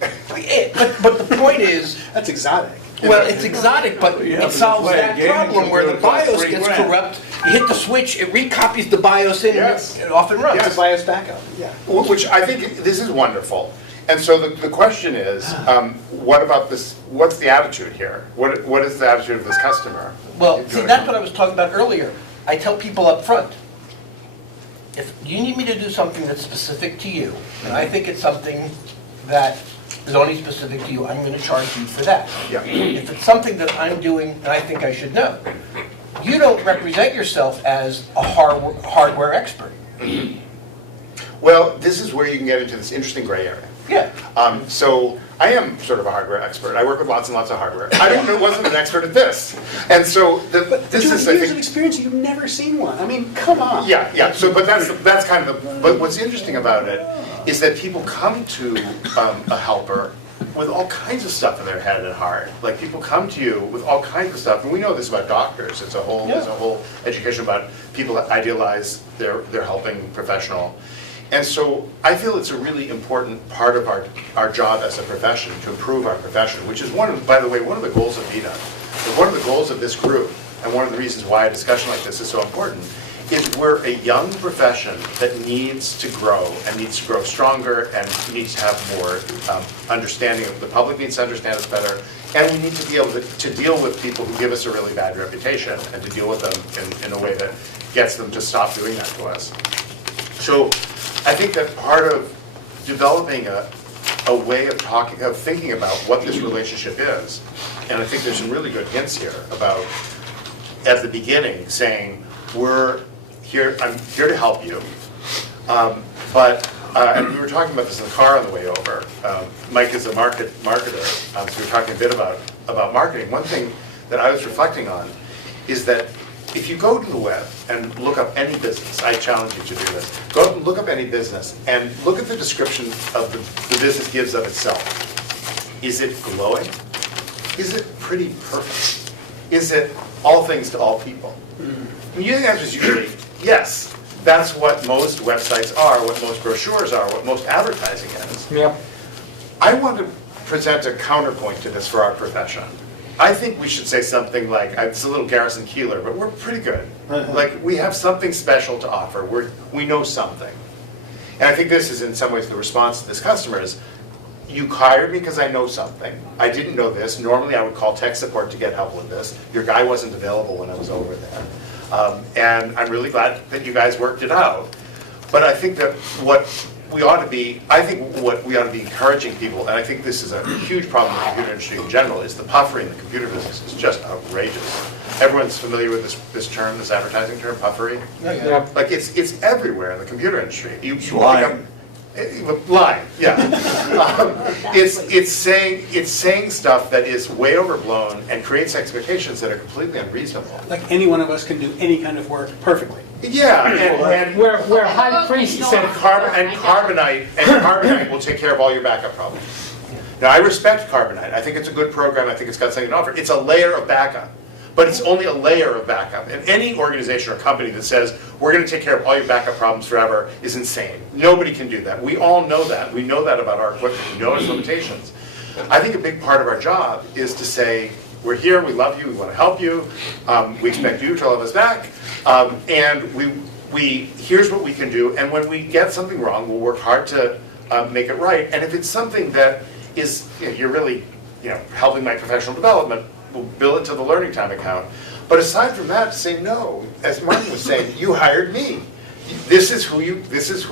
But the point is, That's exotic. well, it's exotic, but Yeah, it but solves it's like that gaming problem where the computer costs BIOS $3 gets grand. corrupt, you hit the switch, it recopies the BIOS in, Yes. and it off and runs. Yes. It's a BIOS backup, yeah. which I think this is wonderful. And so the question is, what about this, what's the attitude here? What is the attitude of this customer? Well, see, that's what I was talking about earlier. I tell people up front, if you need me to do something that's specific to you, and I think it's something that is only specific to you, I'm going to charge you for that. Yeah. If it's something that I'm doing and I think I should know, you don't represent yourself as a hardware expert. Well, this is where you can get into this interesting gray area. Yeah. So I am sort of a hardware expert. I work with lots and lots of hardware. wasn't an expert at this. And so But this you is, have I years of think, experience, you've never seen one. I mean, come on. yeah. So, but that's kind of the, but what's interesting about it is that people come to a helper with all kinds of stuff in their head and heart. Like, people come to you with all kinds of stuff, and we know this about doctors. There's a whole education about people that idealize their helping professional. And so I feel it's a really important part of our job as a profession, to improve our profession, which is by the way, one of the goals of VITA. One of the goals of this group, and one of the reasons why a discussion like this is so important, is we're a young profession that needs to grow, and needs to grow stronger, and needs to have more understanding. The public needs to understand us better, and we need to be able to deal with people who give us a really bad reputation, and to deal with them in a way that gets them to stop doing that to us. So I think that part of developing a way of thinking about what this relationship is, and I think there's some really good hints here about, at the beginning, saying, I'm here to help you, and we were talking about this in the car on the way over. Mike is a marketer, so we were talking a bit about marketing. One thing that I was reflecting on is that if you go to the web and look up any business, I challenge you to do this, go and look up any business and look at the description of the business gives of itself. Is it glowing? Is it pretty perfect? Is it all things to all people? And the answer is usually yes. That's what most websites are, what most brochures are, what most advertising is. Yep. I want to present a counterpoint to this for our profession. I think we should say something like, it's a little Garrison Keillor, but we're pretty good. Like, we have something special to offer. We know something. And I think this is in some ways the response to this customer is, you hired me because I know something. I didn't know this. Normally I would call tech support to get help with this. Your guy wasn't available when I was over there. And I'm really glad that you guys worked it out. But I think that what we ought to be encouraging people, and I think this is a huge problem in the computer industry in general, is the puffery in the computer business is just outrageous. Everyone's familiar with this term, this advertising term, puffery? Yeah. Like, it's everywhere in the computer industry. You look Lying. up, Lying, yeah. It's saying stuff that is way overblown and creates expectations that are completely unreasonable. Like any one of us can do any kind of work perfectly. Yeah, and Where high priest said, carbonite will take care of all your backup problems. Now, I respect carbonite. I think it's a good program. I think it's got something to offer. It's a layer of backup. But it's only a layer of backup. And any organization or company that says, we're going to take care of all your backup problems forever is insane. Nobody can do that. We all know that. We know that about our equipment. We know its limitations. I think a big part of our job is to say, we're here, we love you, we want to help you, we expect you to love us back, and here's what we can do, and when we get something wrong, we'll work hard to make it right. And if it's something that is, you're really helping my professional development, we'll bill it to the learning time account. But aside from that, to say no, as Martin was saying, you hired me. This is who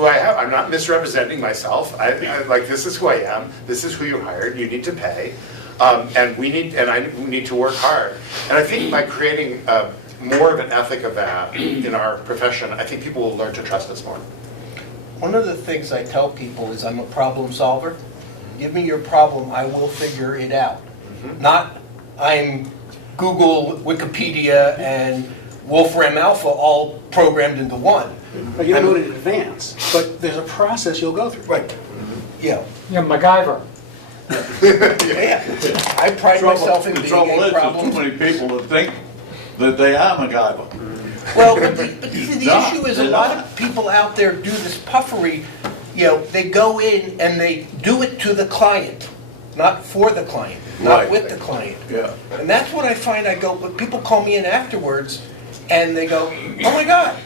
I have. I'm not misrepresenting myself. This is who I am. This is who you hired. You need to pay, and we need to work hard. And I think by creating more of an ethic of that in our profession, I think people will learn to trust us more. One of the things I tell people is I'm a problem solver. Give me your problem, I will figure it out. Not I'm Google, Wikipedia, and Wolfram Alpha all programmed into one. But you don't know it in advance, but there's a process you'll go through. Right. Yeah. MacGyver. Yeah. I pride myself in The being trouble a is, problem. there's too many people that think that they are MacGyver. Well, but the issue is a they're lot not. of people out there do this puffery. They go in and they do it to the client, not for the client, not Right. with the client. Yeah. And that's what I find. But people call me in afterwards, and they go, "Oh my God!"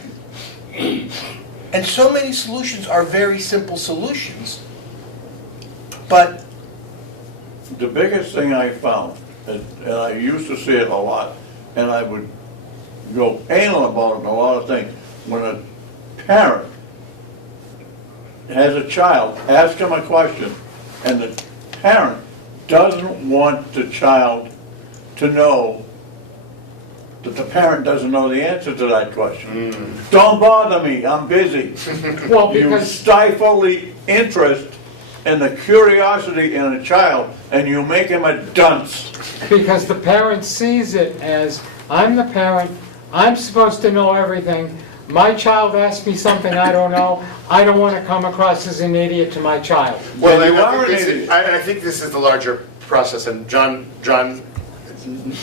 And so many solutions are very simple solutions, but The biggest thing I found, and I used to see it a lot, and I would go anal about it in a lot of things, when a parent has a child, ask him a question, and the parent doesn't want the child to know that the parent doesn't know the answer to that question. Don't bother me, I'm busy. Well, You because stifle the interest and the curiosity in a child, and you make him a dunce. the parent sees it as, I'm the parent, I'm supposed to know everything. My child asked me something I don't know. I don't want to come across as an idiot to my child. Well, And you I are think an this is- idiot. I think this is the larger process, and John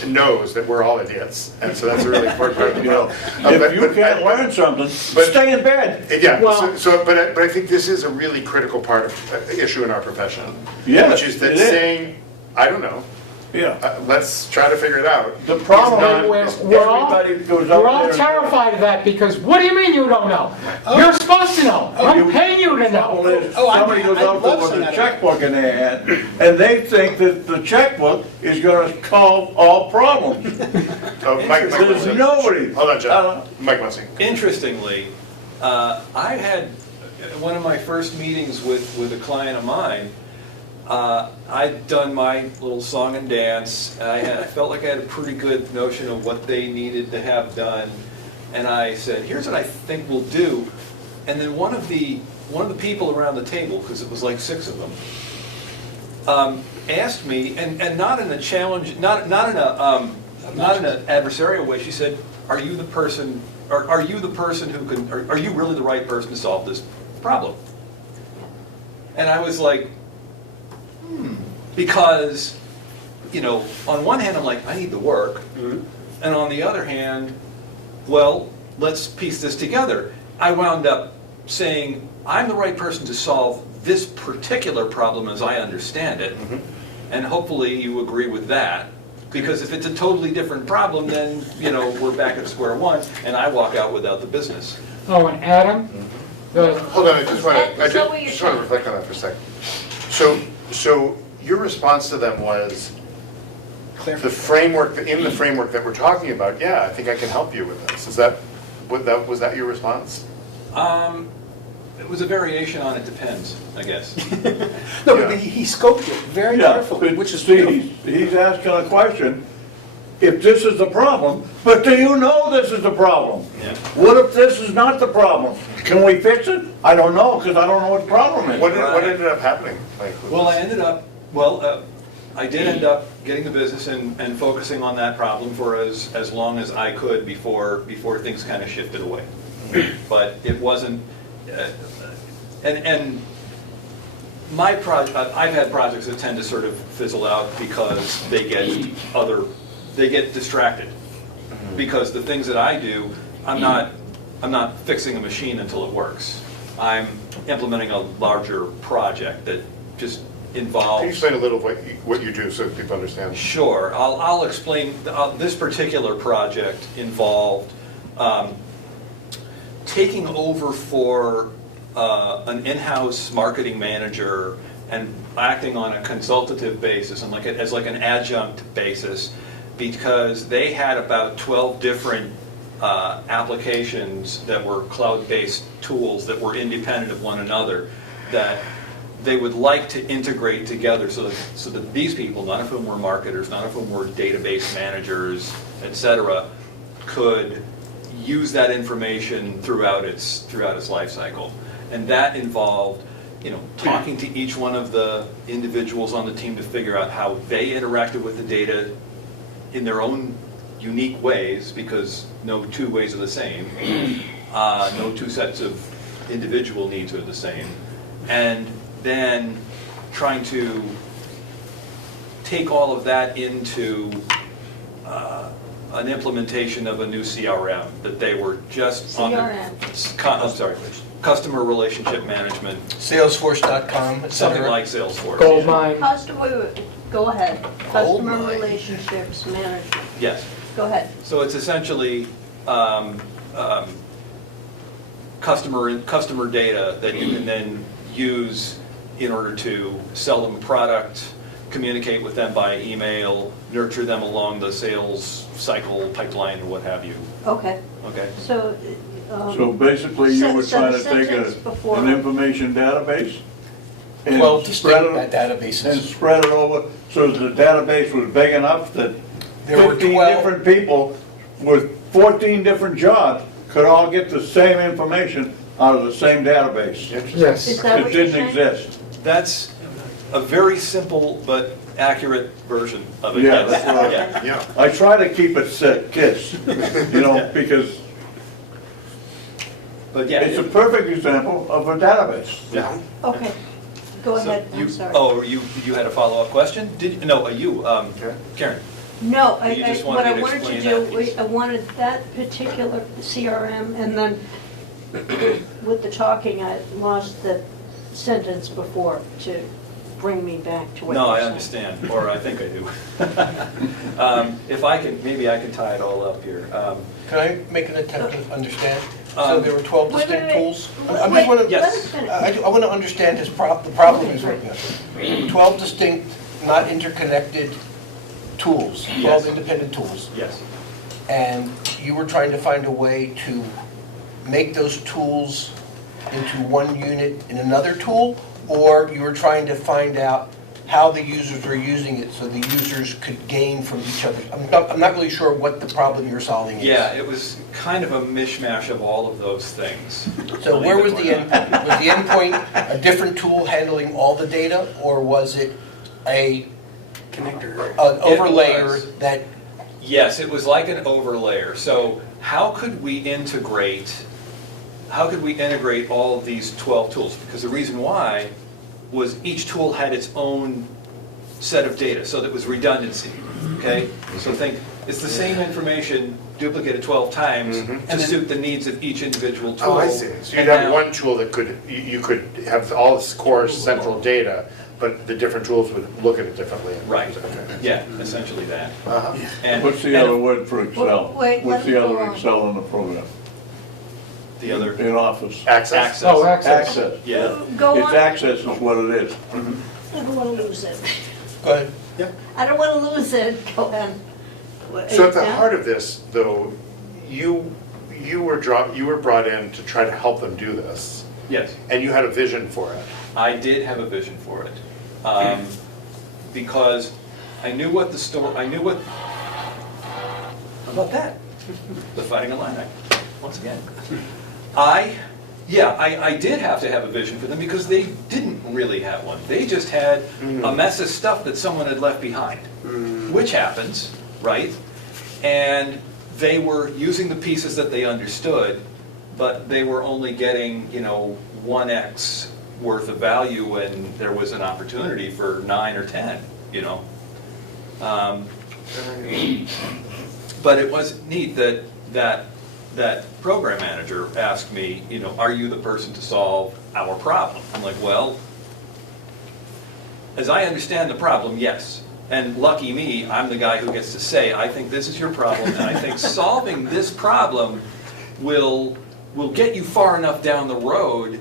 knows that we're all idiots, and so that's a really important part of the You know, deal. if you can't learn something, stay in bed. Yeah, Well- but I think this is a really critical part of issue in our profession. Yes, Which is that it is. saying, I don't know, Yeah. let's try to figure it out. The problem It's not- is, We're all everybody goes up we're all there and- terrified of that because what do you mean you don't know? You're supposed to know. I'm paying you to know. Well, if Oh, somebody goes I out there love with seeing a that. checkbook in their hand, and they think that the checkbook is gonna solve all problems. Oh, Mike There's Muncy. nobody. Hold on, John. Mike Muncy. Interestingly, I had, one of my first meetings with a client of mine, I'd done my little song and dance, and I felt like I had a pretty good notion of what they needed to have done, and I said, here's what I think we'll do. And then one of the people around the table, because it was like 6 of them, asked me, and not in a challenge, not in an adversarial way, she said, are you the person who can, are you really the right person to solve this problem? And I was like, because, on one hand, I'm like, I need the work, and on the other hand, well, let's piece this together. I wound up saying, I'm the right person to solve this particular problem as I understand it, and hopefully you agree with that, because if it's a totally different problem, then, we're back at square one, and I walk out without the business. Oh, and Adam, Hold on, I just want Is that what to you're reflect on that for a second. So your response to them was, the framework, in the framework that we're talking about, yeah, I think I can help you with this. Was that your response? It was a variation on it depends, I guess. No, Yeah. but he scoped it very Yeah, carefully, but which is see, beautiful. he's asking a question, if this is the problem, but do you know this is the problem? Yeah. What if this is not the problem? Can we fix it? I don't know, because I don't know what the problem is. What ended up happening? Like, Well, I did end up getting the business and focusing on that problem for as long as I could before things kind of shifted away. But it wasn't, and my I've had projects that tend to sort of fizzle out because they get distracted. Because the things that I do, I'm not fixing a machine until it works. I'm implementing a larger project that just involves. can you explain a little of what you do so people understand? Sure, I'll explain. This particular project involved taking over for an in-house marketing manager and acting on a consultative basis and as an adjunct basis, because they had about 12 different applications that were cloud-based tools that were independent of one another that they would like to integrate together so that these people, none of whom were marketers, none of whom were database managers, etc., could use that information throughout its life cycle. And that involved, talking to each one of the individuals on the team to figure out how they interacted with the data in their own unique ways, because no two ways are the same, no two sets of individual needs are the same, and then trying to take all of that into an implementation of a new CRM that they were just on customer relationship management, Salesforce.com, et something cetera. like Salesforce. Goldmine. Go ahead. Customer my. relationships management. Yes. Go ahead. So it's essentially customer data that you can then use in order to sell them a product, communicate with them by email, nurture them along the sales cycle, pipeline, or what have you. Okay. Okay. So. So basically, you were so trying the to take sentence before- an information database and 12 spread distinct it, and databases. spread it over, so the database was big enough that There were 15 12 different people with 14 different jobs could all get the same information out of the same database. Yes. Is that It what you're didn't saying? exist. That's a very simple but accurate version of it. Yeah, Yes. that's what Yeah. Yeah. I try to keep it kiss, because But yeah. it's a perfect example of a database. Yeah. Okay. Go So ahead. you- I'm sorry. Oh, you had a follow-up question? Karen? No, You just what wanted I me to wanted to explain do, that piece. I wanted that particular CRM, and then with the talking, I lost the sentence before to bring me back to what No, I you're saying. understand, or I think I do. If I can, maybe I can tie it all up here. Can I make an attempt to understand? So Um, there were 12 Wait, distinct wait, wait. tools? Wait, I just want to, Yes. let us finish. I want to understand the problem he's Okay, working on. 12 distinct, not interconnected tools, 12 Yes. independent tools. Yes. And you were trying to find a way to make those tools into one unit in another tool? Or you were trying to find out how the users were using it so the users could gain from each other? I'm not really sure what the problem you're solving is. Yeah, it was kind of a mishmash of all of those things. So where was the Believe it or not. endpoint? Was the endpoint a different tool handling all the data? Or was it an overlayer was. that, Yes, it was like an overlayer. So how could we integrate all of these 12 tools? Because the reason why was each tool had its own set of data, so that was redundancy, okay? So think, it's the same information duplicated 12 times to suit the needs of each individual tool. Oh, I see. So you'd And have now- one tool that you could have all this core central data, but the different tools would look at it differently. Right, Okay. yeah, essentially that. Uh-huh. And- What's the other word for Excel? Wait, What's let me the go other on. Excel in the program? The other, In Office? Access? access. Oh, access. Access. Yeah. Go It's on. access is what it is. I don't want to lose it. go ahead. I don't want to lose it. Go ahead. So at the heart of this, though, you were brought in to try to help them do this, Yes. and you had a vision for it. I did have a vision for it, because I knew what about that? The fighting a line item, once again. I did have to have a vision for them because they didn't really have one. They just had a mess of stuff that someone had left behind, which happens, right? And they were using the pieces that they understood, but they were only getting, 1x worth of value when there was an opportunity for 9 or 10, But it was neat that program manager asked me, are you the person to solve our problem? I'm like, well, as I understand the problem, yes. And lucky me, I'm the guy who gets to say, I think this is your problem, and I think solving this problem will get you far enough down the road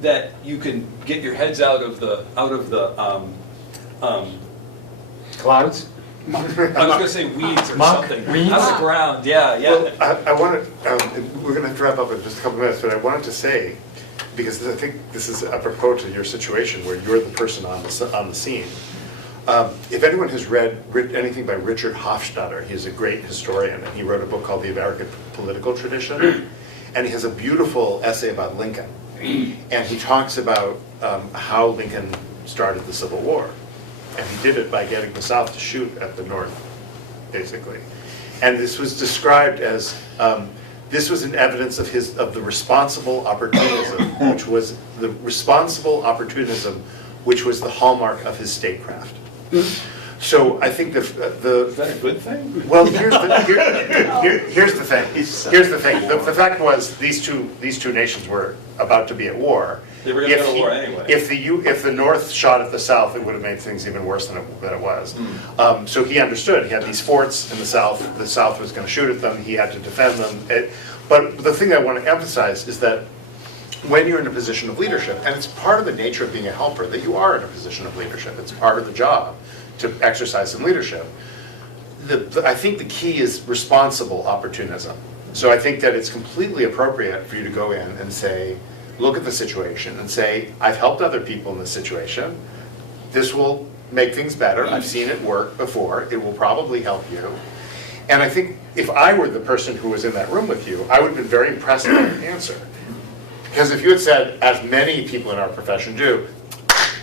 that you can get your heads out of the Clouds? I was going to say weeds or Muck? something. Weeds? On the ground, yeah. Well, I wanted, we're going to have to wrap up in just a couple minutes, but I wanted to say, because I think this is apropos to your situation where you're the person on the scene. If anyone has read anything by Richard Hofstadter, he's a great historian, and he wrote a book called The American Political Tradition, and he has a beautiful essay about Lincoln. And he talks about how Lincoln started the Civil War. And he did it by getting the South to shoot at the North, basically. And this was described as, this was an evidence of the responsible opportunism, which was the hallmark of his statecraft. So I think Is that a good thing? well, here's the thing. The fact was, these two nations were about to be at war. They were going to go to war anyway. If the North shot at the South, it would have made things even worse than it was. So he understood. He had these forts in the South. The South was going to shoot at them. He had to defend them. But the thing I want to emphasize is that when you're in a position of leadership, and it's part of the nature of being a helper that you are in a position of leadership. It's part of the job to exercise some leadership. I think the key is responsible opportunism. So I think that it's completely appropriate for you to go in and say, look at the situation and say, I've helped other people in this situation. This will make things better. I've seen it work before. It will probably help you. And I think if I were the person who was in that room with you, I would have been very impressed with your answer. Because if you had said, as many people in our profession do,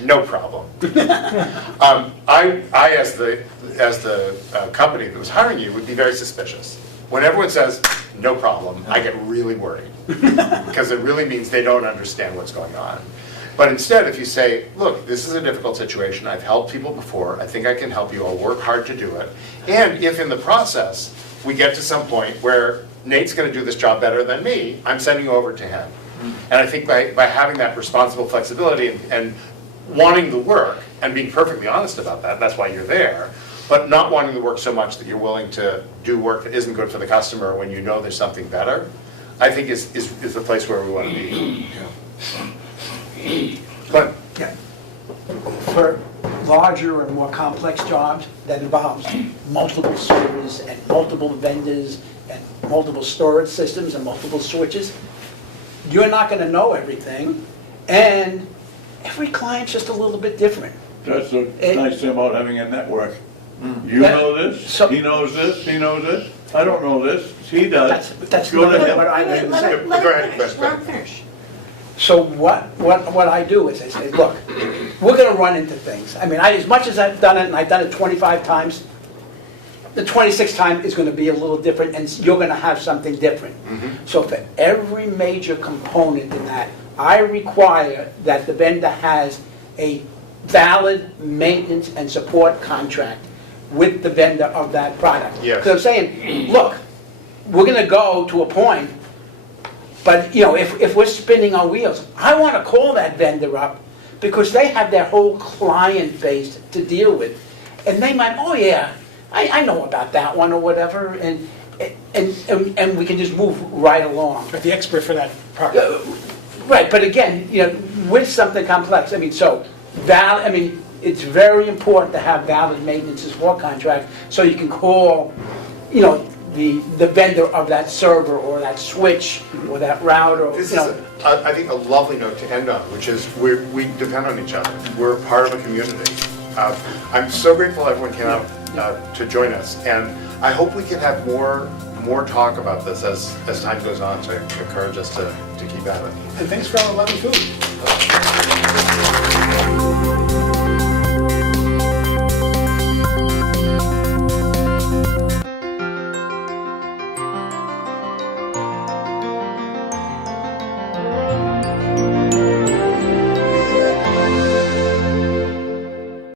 no problem. I as the company that was hiring you, would be very suspicious. When everyone says, no problem, I get really worried. Because it really means they don't understand what's going on. But instead, if you say, look, this is a difficult situation, I've helped people before, I think I can help you, I'll work hard to do it. And if in the process, we get to some point where Nate's going to do this job better than me, I'm sending you over to him. And I think by having that responsible flexibility and wanting the work, and being perfectly honest about that, that's why you're there, but not wanting the work so much that you're willing to do work that isn't good for the customer when you know there's something better, I think is the place where we want to be. But Yeah. For larger and more complex jobs that involves multiple servers and multiple vendors and multiple storage systems and multiple switches, you're not going to know everything, and every client's just a little bit different. That's the nice thing about having a network. You Yeah. know this, So- he knows this, he knows this, I don't know this, he does. That's Go to not him. what I Wait, was let saying. him- let Go him ahead, finish, go let ahead. him finish. So what I do is I say, look, we're going to run into things. I mean, as much as I've done it, and I've done it 25 times, the 26th time is going to be a little different, and you're going to have something different. So for every major component in that, I require that the vendor has a valid maintenance and support contract with the vendor of that product. Yes. Because I'm saying, look, we're going to go to a point, but if we're spinning our wheels, I want to call that vendor up because they have their whole client base to deal with. And they might, oh yeah, I know about that one or whatever, and we can just move right along. But the expert for that part. Right, but again, with something complex, it's very important to have valid maintenance and support contract so you can call, the vendor of that server or that switch or that router. this is, I think, a lovely note to end on, which is we depend on each other. We're part of a community. I'm so grateful everyone came out to join us. And I hope we can have more talk about this as time goes on, so I encourage us to keep at it. And thanks for all the lovely food.